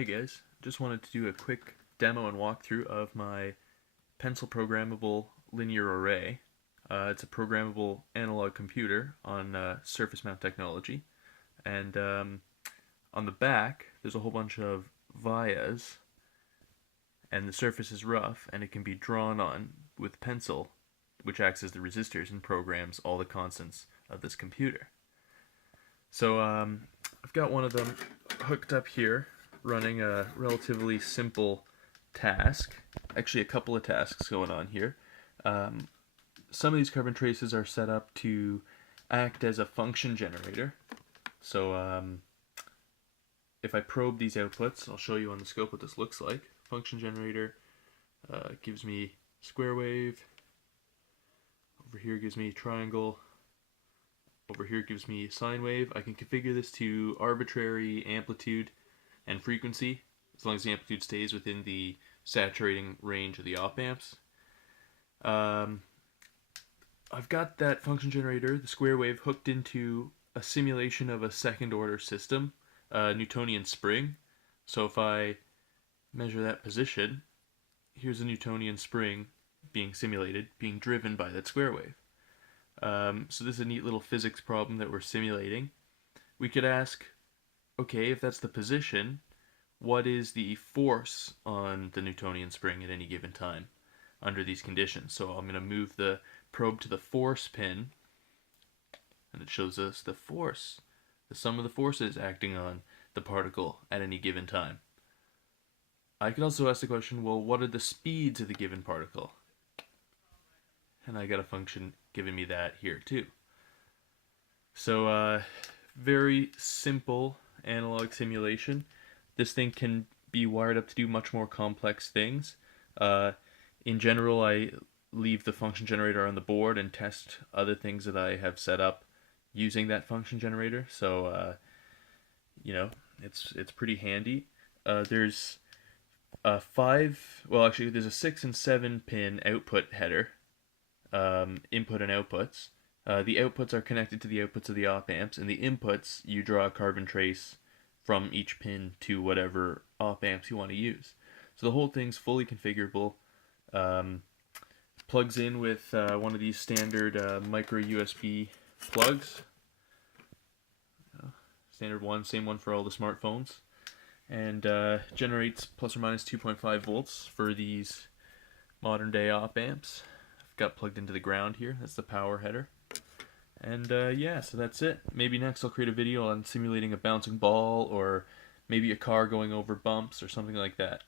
Hey guys, just wanted to do a quick demo and walkthrough of my pencil programmable linear array. It's a programmable analog computer on surface mount technology, and on the back there's a whole bunch of vias, and the surface is rough and it can be drawn on with pencil, which acts as the resistors and programs all the constants of this computer. So I've got one of them hooked up here, running a relatively simple task. Actually, a couple of tasks going on here. Some of these carbon traces are set up to act as a function generator. So if I probe these outputs, I'll show you on the scope what this looks like. Function generator gives me square wave. Over here gives me triangle. Over here gives me sine wave. I can configure this to arbitrary amplitude and frequency, as long as the amplitude stays within the saturating range of the op amps. I've got that function generator, the square wave, hooked into a simulation of a second order system, a Newtonian spring. So if I measure that position, here's a Newtonian spring being simulated, being driven by that square wave. So this is a neat little physics problem that we're simulating. We could ask, okay, if that's the position, what is the force on the Newtonian spring at any given time under these conditions? So I'm going to move the probe to the force pin, and it shows us the force, the sum of the forces acting on the particle at any given time. I could also ask the question, well, what are the speeds of the given particle? And I got a function giving me that here too. So very simple analog simulation. This thing can be wired up to do much more complex things. In general, I leave the function generator on the board and test other things that I have set up using that function generator. So you know, it's pretty handy. There's a there's a 6 and 7 pin output header, input and outputs. The outputs are connected to the outputs of the op amps, and the inputs, you draw a carbon trace from each pin to whatever op amps you want to use. So the whole thing's fully configurable. Plugs in with one of these standard micro USB plugs. Standard one, same one for all the smartphones. And generates plus or minus 2.5 volts for these modern day op amps. I've got plugged into the ground here. That's the power header. And yeah, so that's it. Maybe next I'll create a video on simulating a bouncing ball, or maybe a car going over bumps or something like that.